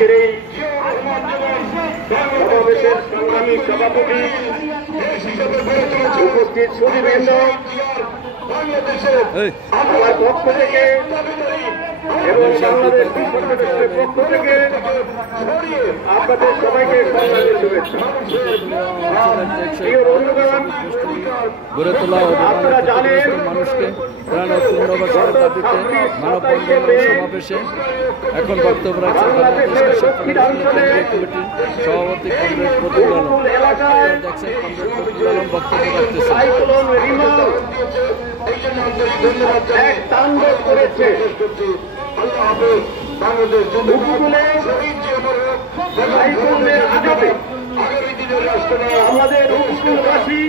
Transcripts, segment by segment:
আজকের এই সমাবেশের সংগ্রামী সভাপতি, উপস্থিত সুধীবৃন্দ, আমার পক্ষ থেকে এবং বাংলাদেশ বিশ্ববিদ্যালয়ের পক্ষ থেকে আপনাদের সবাইকে সংগ্রামী শুভেচ্ছা। প্রিয় বন্ধুগণ, আপনারা জানেন মানুষকে প্রাণ ও পুনর্বাসনের দাবিতে মানববন্ধন সমাবেশে এখন বক্তব্য রাখছেন বাংলাদেশ কৃষক কেন্দ্রীয় কমিটির সভাপতি কমরেড প্রতুল আলম। দেখছেন কমরেড প্রতুল আলম বক্তব্য রাখতেছেন। এক তাণ্ডব করেছে আমাদের উপকূলবাসী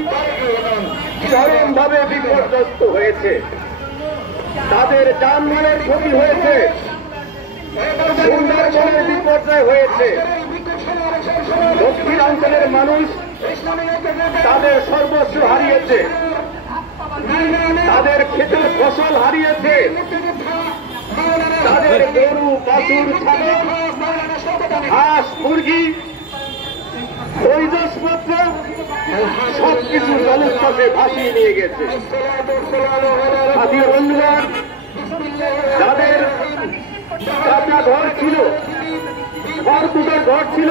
চরমভাবে বিপর্যস্ত হয়েছে, তাদের যানবাহনের ক্ষতি হয়েছে, সুন্দরবনের বিপর্যয় হয়েছে। দক্ষিণাঞ্চলের মানুষ তাদের সর্বস্ব হারিয়েছে, তাদের ক্ষেতের ফসল হারিয়েছে, তাদের গরু, বাছুর, ছাগল, হাঁস, মুরগি, খৈজসপত্র সবকিছু জলোচ্ছ্বাসে ভাসিয়ে নিয়ে গেছে। সাথীয় বন্ধুগণ, যাদের কাঁচা ঘর ছিল, খড়কুটোর ঘর ছিল,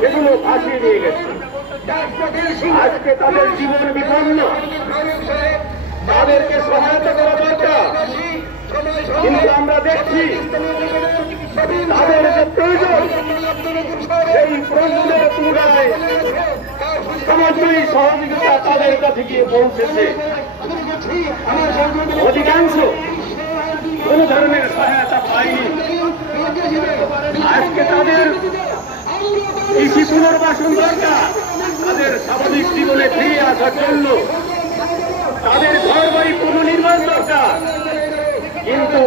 সেগুলো ভাসিয়ে নিয়ে গেছে। আজকে তাদের জীবন বিপন্ন, তাদেরকে সহায়তা করা দরকার। কিন্তু আমরা দেখছি তাদের যে প্রয়োজন, সেই প্রয়োজনের তুলনায় সামগ্রিক সহযোগিতা তাদের কাছে গিয়ে পৌঁছেছে। অধিকাংশ কোন ধরনের সহায়তা পায়নি। আজকে তাদের কৃষি পুনর্বাসন দরকার, তাদের স্বাভাবিক জীবনে ফিরে আসার জন্য তাদের ঘর বাড়ি পুনর্নির্মাণ দরকার। কিন্তু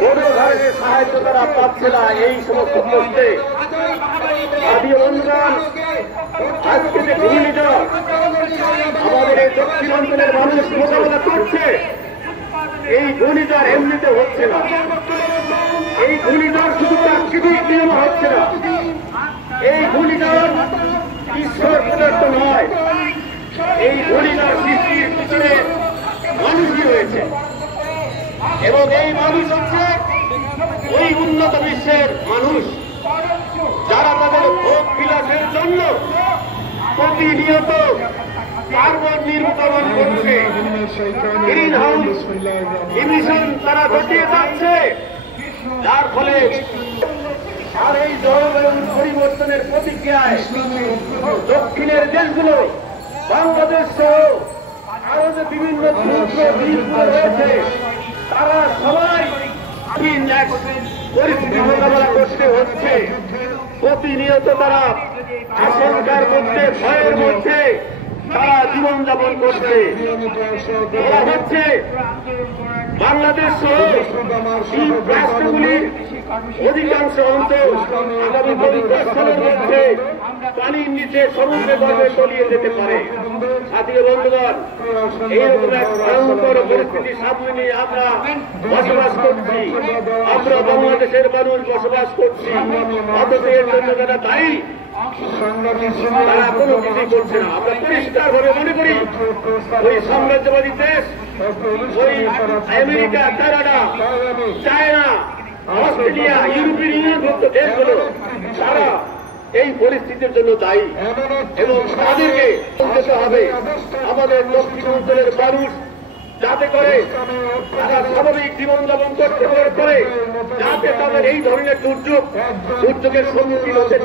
কোন ধরনের সাহায্য তারা পাচ্ছে না এই সমস্ত করতে। সাথীয় বন্ধুগণ, আজকে যে ঘূর্ণিঝড় আমাদের এই দক্ষিণাঞ্চলের মানুষ মোকাবেলা করছে, এই ঘূর্ণিঝড় এমনিতে হচ্ছে না। এই ঘূর্ণিঝড় শুধু প্রাকৃতিক নিয়ম হচ্ছে না, এই ঘূর্ণিঝড় ঈশ্বর প্রদত্ত নয়। এই ঘূর্ণিঝড় সৃষ্টির পিছনে মানুষই রয়েছে, এবং এই মানুষ হচ্ছে ওই উন্নত বিশ্বের মানুষ যারা তাদের ভোগ বিলাসের জন্য প্রতিনিয়ত কার্বন নির্গমন করছে, গ্রিন হাউস ইমিশন তারা ঘটিয়ে যাচ্ছে, যার ফলে আর এই জলবায়ু পরিবর্তনের প্রতিক্রিয়ায় দক্ষিণের দেশগুলো, বাংলাদেশ সহ আরো যে বিভিন্ন ক্ষুদ্র দ্বীপগুলো রয়েছে, তারা সবাই এক পরিস্থিতি মোকাবেলা করতে হচ্ছে। প্রতিনিয়ত তারা আশঙ্কার মধ্যে, ভয়ের মধ্যে তারা জীবনযাপন করছে। বলা হচ্ছে বাংলাদেশ সহ রাষ্ট্রগুলির অধিকাংশ অঞ্চল আগামী 50 সালের মধ্যে পানির নিচে সমুদ্রে গর্ভে তলিয়ে যেতে পারে। সাথীয় বন্ধুগণ, এইরকম এক ভয়ঙ্কর পরিস্থিতির সামনে নিয়ে আমরা বসবাস করছি, আমরা বাংলাদেশের মানুষ বসবাস করছি। অথচ এর জন্য যারা দায়ী, তারা কোনো কিছুই করছে না। আমরা পরিষ্কার ভাবে মনে করি ওই সাম্রাজ্যবাদী দেশ, ওই America, Canada, China, Australia, European ইউনিয়নভুক্ত দেশগুলো, তারা এই পরিস্থিতির জন্য দায়ী, এবং তাদেরকে বলতে হবে আমাদের দক্ষিণ অঞ্চলের মানুষ যাতে করে তারা স্বাভাবিক জীবনযাপন করতে পারে, যাতে তাদের এই ধরনের দুর্যোগের সম্মুখীন হতে